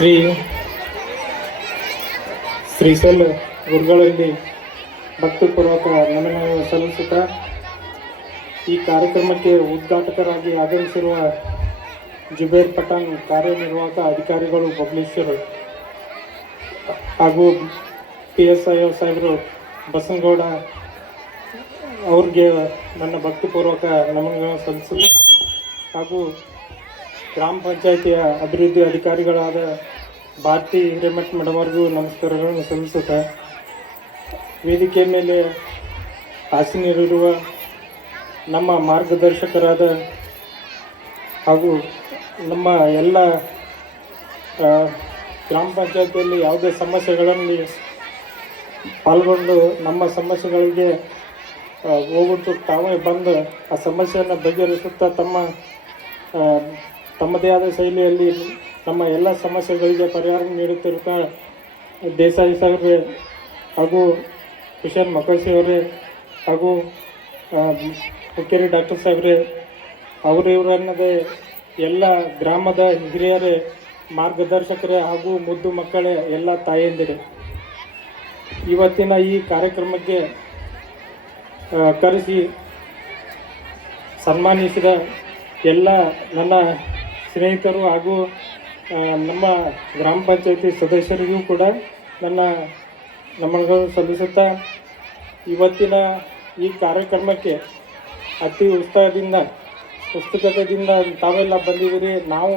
ಶ್ರೀ ಶ್ರೀಶೈಲ ಗುರುಗಳಲ್ಲಿ ಭಕ್ತಿಪೂರ್ವಕ ನಮನವನ್ನು ಸಲ್ಲಿಸುತ್ತಾ ಈ ಕಾರ್ಯಕ್ರಮಕ್ಕೆ ಉದ್ಘಾಟಕರಾಗಿ ಆಗಮಿಸಿರುವ ಜುಬೇರ್ ಪಠಾಣ್ ಕಾರ್ಯನಿರ್ವಾಹಕ ಅಧಿಕಾರಿಗಳು ಬಬಲೇಶ್ವರ ಹಾಗೂ PSI ಸಾಹೇಬರು ಬಸನಗೌಡ ಅವ್ರಿಗೆ ನನ್ನ ಭಕ್ತಿಪೂರ್ವಕ ನಮನಗಳನ್ನು ಸಲ್ಲಿಸುತ್ತಾ ಹಾಗೂ ಗ್ರಾಮ ಪಂಚಾಯಿತಿಯ ಅಭಿವೃದ್ಧಿ ಅಧಿಕಾರಿಗಳಾದ ಭಾರತಿ ಹಿರೇಮಠ್ ಮೇಡಮ್ ಅವ್ರಿಗೂ ನಮಸ್ಕಾರಗಳನ್ನು ಸಲ್ಲಿಸುತ್ತಾ ವೇದಿಕೆ ಮೇಲೆ ಆಸೀನರಿರುವ ನಮ್ಮ ಮಾರ್ಗದರ್ಶಕರಾದ ಹಾಗೂ ನಮ್ಮ ಎಲ್ಲ ಗ್ರಾಮ ಪಂಚಾಯಿತಿಯಲ್ಲಿ ಯಾವುದೇ ಸಮಸ್ಯೆಗಳಲ್ಲಿ ಪಾಲ್ಗೊಂಡು ನಮ್ಮ ಸಮಸ್ಯೆಗಳಿಗೆ ಹೋಗುತ್ತು ತಾವೇ ಬಂದು ಆ ಸಮಸ್ಯೆಯನ್ನು ಬಗೆಹರಿಸುತ್ತಾ ತಮ್ಮದೇ ಆದ ಶೈಲಿಯಲ್ಲಿ ನಮ್ಮ ಎಲ್ಲ ಸಮಸ್ಯೆಗಳಿಗೆ ಪರಿಹಾರ ನೀಡುತ್ತಿರುತ್ತಾ ದೇಸಾಯಿ ಸಾಹೇಬ್ರೆ ಹಾಗೂ ಕಿಶನ್ ಮಕಳ್ಸಿ ಅವರೇ ಹಾಗೂ ಹುಕ್ಕೇರಿ ಡಾಕ್ಟರ್ ಸಾಹೇಬ್ರೆ ಇವರನ್ನದೇ ಎಲ್ಲ ಗ್ರಾಮದ ಹಿರಿಯರೇ ಮಾರ್ಗದರ್ಶಕರೇ ಹಾಗೂ ಮುದ್ದು ಮಕ್ಕಳೇ ಎಲ್ಲ ತಾಯಂದಿರೇ, ಇವತ್ತಿನ ಈ ಕಾರ್ಯಕ್ರಮಕ್ಕೆ ಕರೆಸಿ ಸನ್ಮಾನಿಸಿದ ಎಲ್ಲ ನನ್ನ ಸ್ನೇಹಿತರು ಹಾಗೂ ನಮ್ಮ ಗ್ರಾಮ ಪಂಚಾಯತಿ ಸದಸ್ಯರಿಗೂ ಕೂಡ ನನ್ನ ನಮನಗಳನ್ನು ಸಲ್ಲಿಸುತ್ತಾ ಇವತ್ತಿನ ಈ ಕಾರ್ಯಕ್ರಮಕ್ಕೆ ಅತಿ ಉತ್ಸಾಹದಿಂದ ತಾವೆಲ್ಲ ಬಂದಿದ್ದೀರಿ. ನಾವು